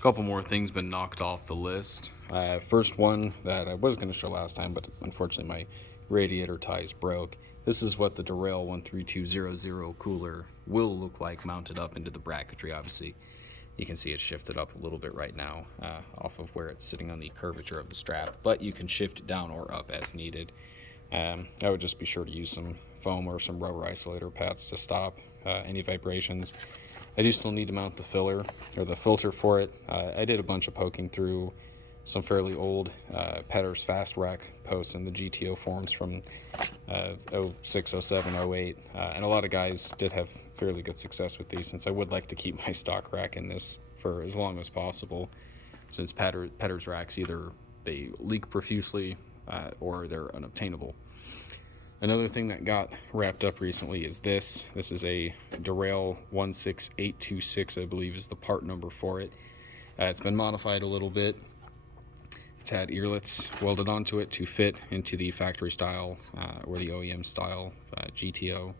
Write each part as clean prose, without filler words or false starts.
A couple more things been knocked off the list. First one that I was going to show last time, but unfortunately my radiator ties broke. This is what the Derale 13200 cooler will look like mounted up into the bracketry. Obviously, you can see it's shifted up a little bit right now off of where it's sitting on the curvature of the strap, but you can shift it down or up as needed. I would just be sure to use some foam or some rubber isolator pads to stop any vibrations. I do still need to mount the filler or the filter for it. I did a bunch of poking through some fairly old Petters Fast Rack posts in the GTO forums from 06, 07, 08, and a lot of guys did have fairly good success with these, since I would like to keep my stock rack in this for as long as possible, since Petters racks either they leak profusely or they're unobtainable. Another thing that got wrapped up recently is this. This is a Derale 16826, I believe is the part number for it. It's been modified a little bit. It's had earlets welded onto it to fit into the factory style or the OEM style GTO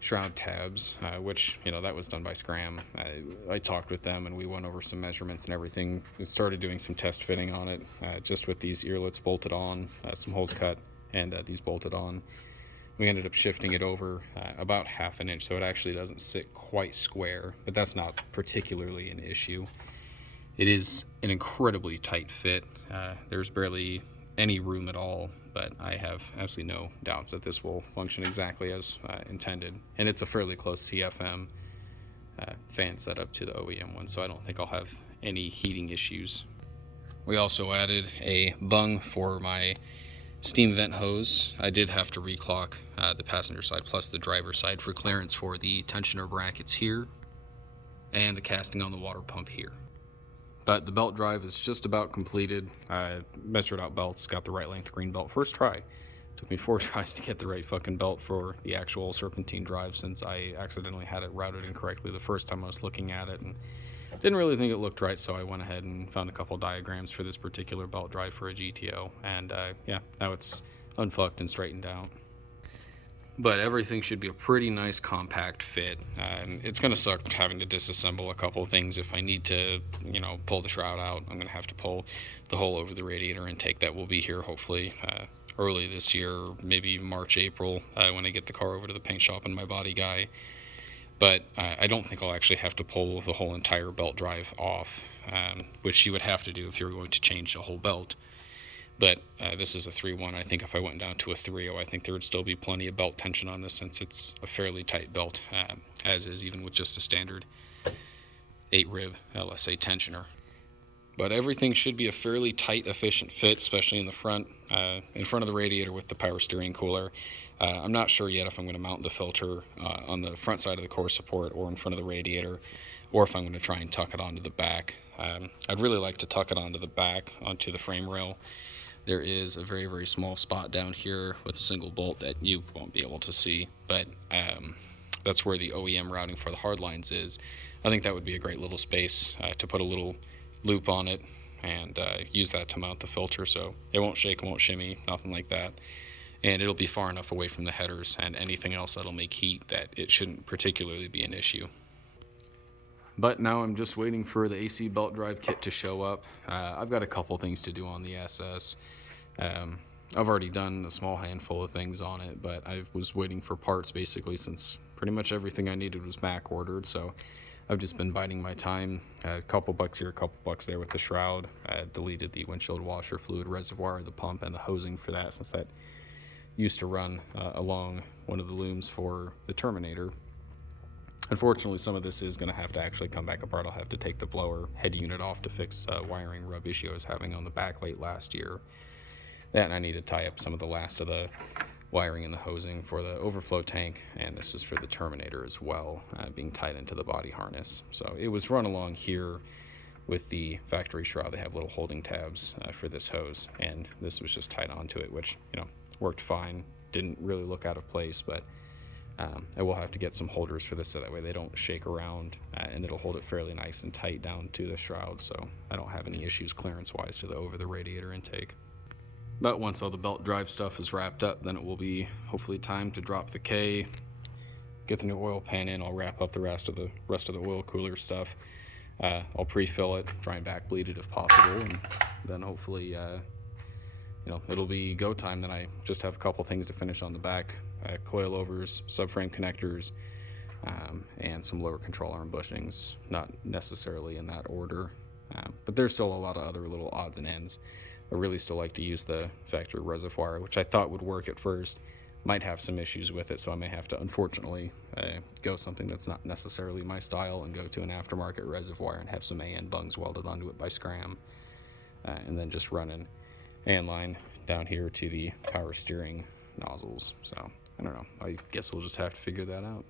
shroud tabs, which, you know, that was done by Scram. I talked with them and we went over some measurements and everything. We started doing some test fitting on it, just with these earlets bolted on, some holes cut, and these bolted on. We ended up shifting it over about ½ an inch, so it actually doesn't sit quite square, but that's not particularly an issue. It is an incredibly tight fit. There's barely any room at all, but I have absolutely no doubts that this will function exactly as intended. And it's a fairly close CFM fan setup to the OEM one, so I don't think I'll have any heating issues. We also added a bung for my steam vent hose. I did have to reclock the passenger side plus the driver's side for clearance for the tensioner brackets here and the casting on the water pump here. But the belt drive is just about completed. I measured out belts, got the right length green belt first try. Took me 4 tries to get the right fucking belt for the actual serpentine drive, since I accidentally had it routed incorrectly the first time I was looking at it and didn't really think it looked right, so I went ahead and found a couple diagrams for this particular belt drive for a GTO, and yeah, now it's unfucked and straightened out. But everything should be a pretty nice compact fit. It's going to suck having to disassemble a couple things. If I need to, you know, pull the shroud out, I'm going to have to pull the hole over the radiator intake. That will be here hopefully early this year, maybe March, April, when I get the car over to the paint shop and my body guy. But I don't think I'll actually have to pull the whole entire belt drive off, which you would have to do if you were going to change the whole belt. But this is a 3.1. I think if I went down to a 3.0, I think there would still be plenty of belt tension on this, since it's a fairly tight belt, as is even with just a standard 8-rib LSA tensioner. But everything should be a fairly tight, efficient fit, especially in the front of the radiator with the power steering cooler. I'm not sure yet if I'm going to mount the filter on the front side of the core support or in front of the radiator, or if I'm going to try and tuck it onto the back. I'd really like to tuck it onto the back, onto the frame rail. There is a very, very small spot down here with a single bolt that you won't be able to see, but that's where the OEM routing for the hard lines is. I think that would be a great little space to put a little loop on it and use that to mount the filter, so it won't shake, it won't shimmy, nothing like that. And it'll be far enough away from the headers and anything else that'll make heat that it shouldn't particularly be an issue. But now I'm just waiting for the AC belt drive kit to show up. I've got a couple things to do on the SS. I've already done a small handful of things on it, but I was waiting for parts basically, since pretty much everything I needed was back ordered. So I've just been biding my time. A couple bucks here, a couple bucks there with the shroud. I deleted the windshield washer fluid reservoir, the pump, and the hosing for that, since that used to run along one of the looms for the Terminator. Unfortunately, some of this is going to have to actually come back apart. I'll have to take the blower head unit off to fix a wiring rub issue I was having on the back late last year. That, and I need to tie up some of the last of the wiring and the hosing for the overflow tank, and this is for the Terminator as well, being tied into the body harness. So it was run along here with the factory shroud. They have little holding tabs for this hose, and this was just tied onto it, which, you know, worked fine. Didn't really look out of place, but I will have to get some holders for this so that way they don't shake around, and it'll hold it fairly nice and tight down to the shroud, so I don't have any issues clearance wise to the over the radiator intake. But once all the belt drive stuff is wrapped up, then it will be hopefully time to drop the K, get the new oil pan in. I'll wrap up the rest of the oil cooler stuff. I'll pre-fill it, try and back bleed it if possible, and then hopefully it'll be go time. Then I just have a couple things to finish on the back, coilovers, subframe connectors, and some lower control arm bushings, not necessarily in that order, but there's still a lot of other little odds and ends. I really still like to use the factory reservoir, which I thought would work at first. Might have some issues with it, so I may have to, unfortunately, go something that's not necessarily my style and go to an aftermarket reservoir and have some AN bungs welded onto it by Scram, and then just run an AN line down here to the power steering nozzles. So I don't know, I guess we'll just have to figure that out.